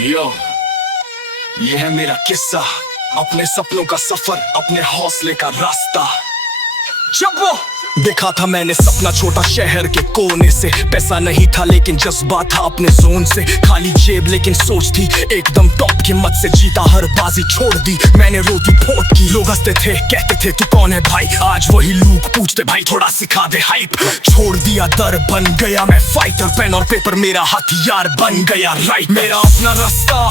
यो, ये है मेरा किस्सा, अपने सपनों का सफर, अपने हौसले का रास्ता। जब वो देखा था मैंने सपना छोटा शहर के कोने से, पैसा नहीं था लेकिन जज्बा था अपने जोन से, खाली जेब लेकिन सोच थी एकदम टॉप की मत से, जीता हर बाजी छोड़ दी मैंने रोटी फोड़ की। लोग हंसते थे कहते थे तू कौन है भाई, आज वही लोग पूछते भाई थोड़ा सिखा दे हाइप। छोड़ दिया डर बन गया मैं फाइटर, पेन और पेपर मेरा हथियार बन गया राइट। मेरा अपना रास्ता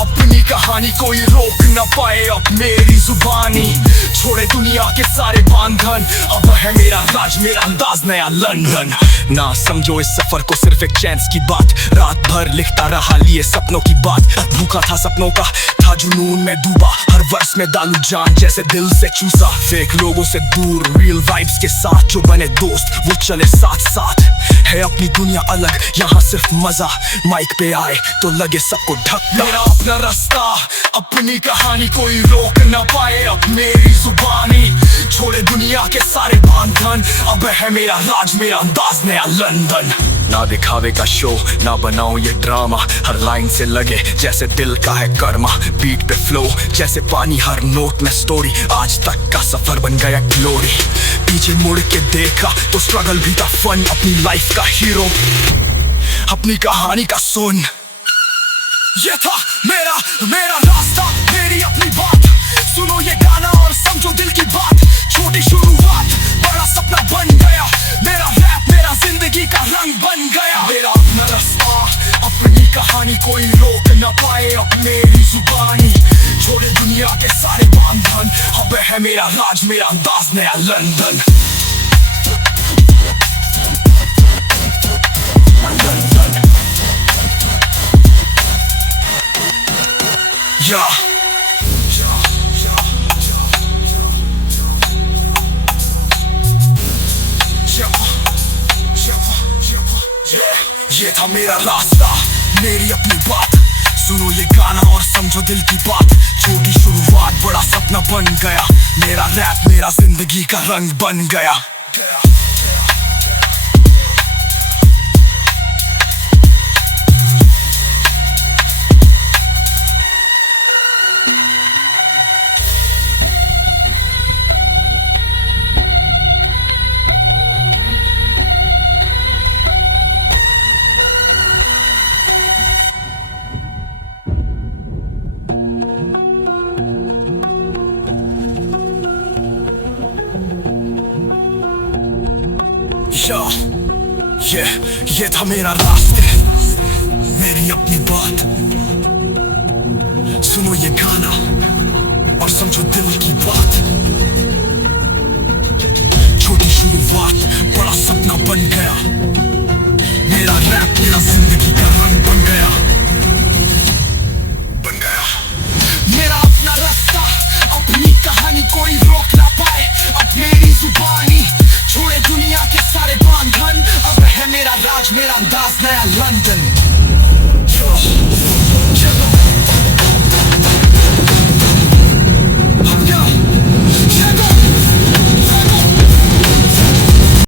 अपनी कहानी, कोई रोक न पाए अब मेरी जुबानी। छोड़े दुनिया के सारे बंधन, अब है मेरा राज, मेरा अंदाज नया लंदन। ना समझो इस सफर को सिर्फ एक चांस की बात, रात भर लिखता रहा लिए सपनों की बात। भूखा था सपनों का, था जुनून में डूबा, हर वर्ष में डालू जान जैसे दिल से चूसा। फेक लोगों से दूर, रियल वाइब्स के साथ, जो बने दोस्त वो चले साथ साथ। है अपनी दुनिया अलग, यहाँ सिर्फ मजा, माइक पे आए तो लगे सबको ढकता। मेरा अपना रास्ता अपनी कहानी, कोई रोक न पाए अब मेरी जुबानी। छोड़े दुनिया के सारे बंधन, अब है मेरा राज, मेरा अंदाज नया लंदन। ना दिखावे का शो, ना बनाऊं ये ड्रामा, हर लाइन से लगे जैसे दिल का है कर्मा। बीट पे फ्लो जैसे पानी, हर नोट में स्टोरी, आज तक का सफर बन गया ग्लोरी। पीछे मुड़ के देखा तो स्ट्रगल भी था फन, अपनी लाइफ का हीरो अपनी कहानी का सुन। ये था मेरा मेरा रास्ता, मेरी अपनी बात, सुनो ये गाना और समझो दिल की बात। छोटी शुरुआत बड़ा सपना बन गया, मेरा रैप मेरा जिंदगी का रंग बन गया। मेरा अपना रास्ता अपनी कहानी, कोई रोक न पाए अब मेरी जुबानी। छोड़े दुनिया के सारे बंधन, अब है मेरा राज, मेरा अंदाज नया लंदन। या ये था मेरा रास्ता, मेरी अपनी बात, सुनो ये गाना और समझो दिल की बात। छोटी शुरुआत बड़ा सपना बन गया, मेरा रैप मेरा जिंदगी का रंग बन गया। ये था मेरा रास्ते, मेरी अपनी बात, सुनो ये गाना और समझो दिल की बात। छोटी शुरुआत बड़ा सपना बन गया, मेरा रैप मेरा